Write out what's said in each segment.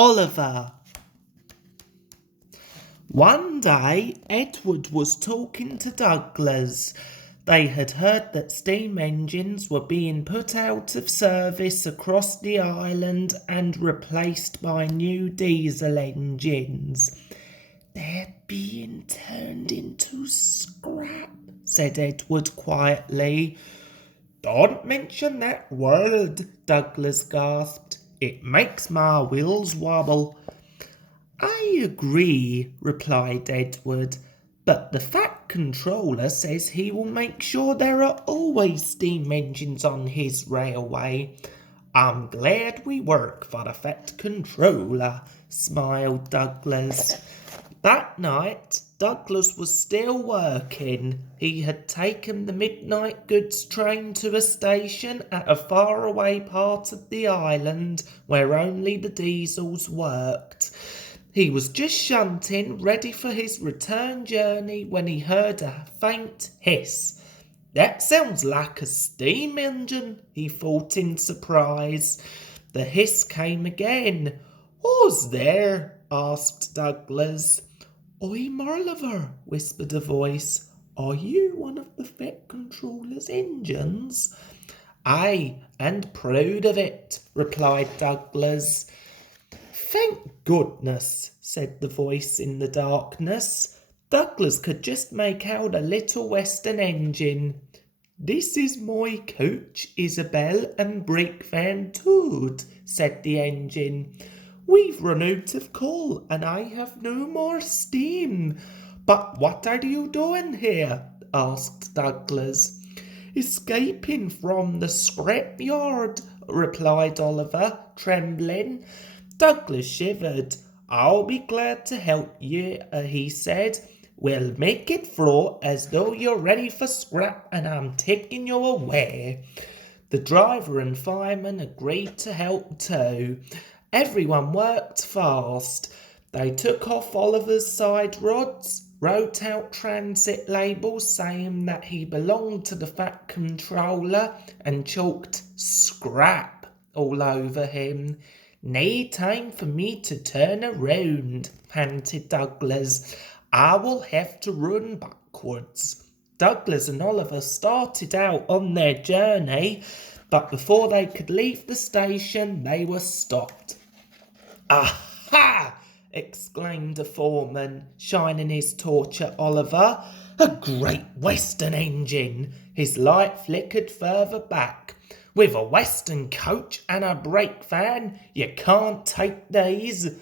Oliver. One day, Edward was talking to Douglas. They had heard that steam engines were being put out of service across the island and replaced by new diesel engines. "They're being turned into scrap," said Edward quietly. "Don't mention that word," Douglas gasped. "It makes my wheels wobble." "I agree," replied Edward, "but the Fat Controller says he will make sure there are always steam engines on his railway." "I'm glad we work for the Fat Controller," smiled Douglas. That night, Douglas was still working. He had taken the midnight goods train to a station at a faraway part of the island where only the diesels worked. He was just shunting, ready for his return journey, when he heard a faint hiss. "That sounds like a steam engine," he thought in surprise. The hiss came again. "Who's there?" asked Douglas. "I'm Oliver," whispered a voice. "Are you one of the Fat Controller's engines?" "Aye, and proud of it," replied Douglas. "Thank goodness," said the voice in the darkness. Douglas could just make out a little western engine. "This is my coach, Isabel, and brake van Toad," said the engine. "We've run out of coal, and I have no more steam." "But what are you doing here?" asked Douglas. "Escaping from the scrapyard," replied Oliver, trembling. Douglas shivered. "I'll be glad to help you," he said. "We'll make it float as though you're ready for scrap and I'm taking you away." The driver and fireman agreed to help too. Everyone worked fast. They took off Oliver's side rods, wrote out transit labels saying that he belonged to the Fat Controller, and chalked "scrap" all over him. "No time for me to turn around," panted Douglas. "I will have to run backwards." Douglas and Oliver started out on their journey, but before they could leave the station, they were stopped. "Aha!" exclaimed the foreman, shining his torch at Oliver. "A Great Western engine!" His light flickered further back. "With a western coach and a brake van, you can't take these."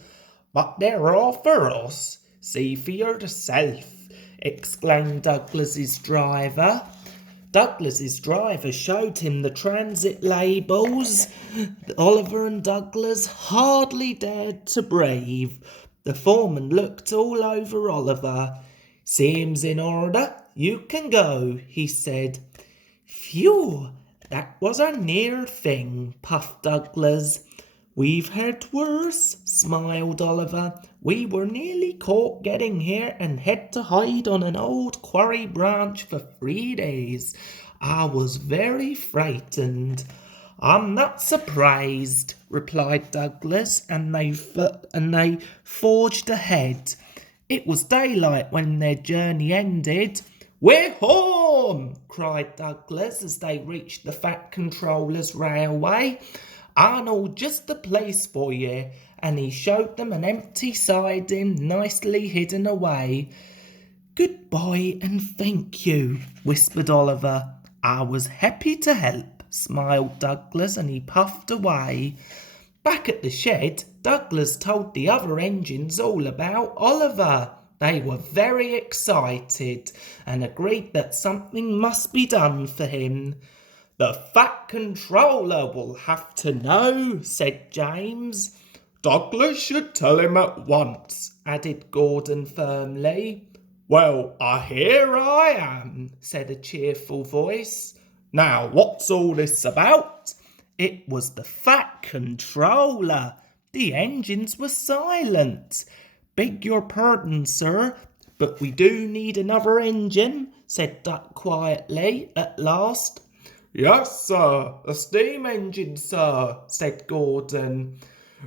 "But they're all for us. See for yourself," exclaimed Douglas's driver. Douglas's driver showed him the transit labels. Oliver and Douglas hardly dared to breathe. The foreman looked all over Oliver. "Seems in order. You can go," he said. "Phew! That was a near thing," puffed Douglas. "We've had worse," smiled Oliver. "We were nearly caught getting here and had to hide on an old quarry branch for 3 days. I was very frightened." "I'm not surprised," replied Douglas, and they forged ahead. It was daylight when their journey ended. "We're home!" cried Douglas as they reached the Fat Controller's railway. "I know just the place for you," and he showed them an empty siding nicely hidden away. "Goodbye and thank you," whispered Oliver. "I was happy to help," smiled Douglas, and he puffed away. Back at the shed, Douglas told the other engines all about Oliver. They were very excited and agreed that something must be done for him. "The Fat Controller will have to know," said James. "Douglas should tell him at once," added Gordon firmly. "Well, here I am," said a cheerful voice. "Now, what's all this about?" It was the Fat Controller. The engines were silent. "Beg your pardon, sir, but we do need another engine," said Duck quietly at last. "Yes, sir, a steam engine, sir," said Gordon.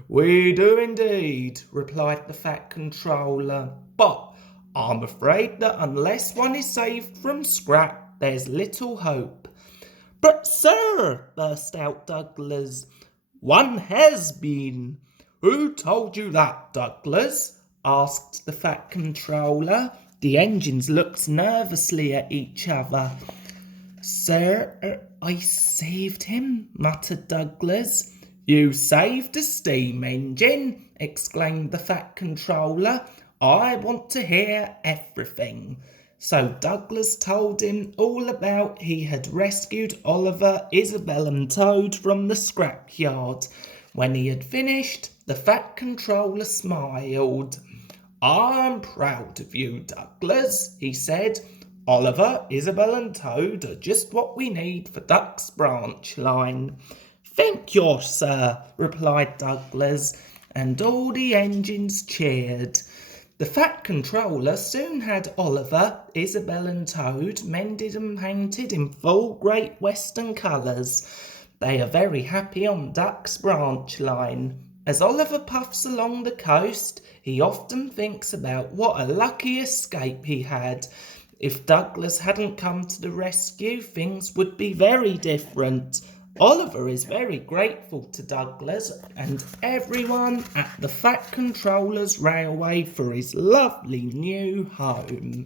"We do indeed," replied the Fat Controller, "but I'm afraid that unless one is saved from scrap, there's little hope." "But, sir," burst out Douglas, "one has been." "Who told you that, Douglas?" asked the Fat Controller. The engines looked nervously at each other. "Sir, I saved him," muttered Douglas. "You saved a steam engine?" exclaimed the Fat Controller. "I want to hear everything." So Douglas told him all about he had rescued Oliver, Isabel and Toad from the scrapyard. When he had finished, the Fat Controller smiled. "I'm proud of you, Douglas," he said. "Oliver, Isabel and Toad are just what we need for Duck's branch line." "Thank you, sir," replied Douglas, and all the engines cheered. The Fat Controller soon had Oliver, Isabel and Toad mended and painted in full Great Western colours. They are very happy on Duck's branch line. As Oliver puffs along the coast, he often thinks about what a lucky escape he had. If Douglas hadn't come to the rescue, things would be very different. Oliver is very grateful to Douglas and everyone at the Fat Controller's Railway for his lovely new home.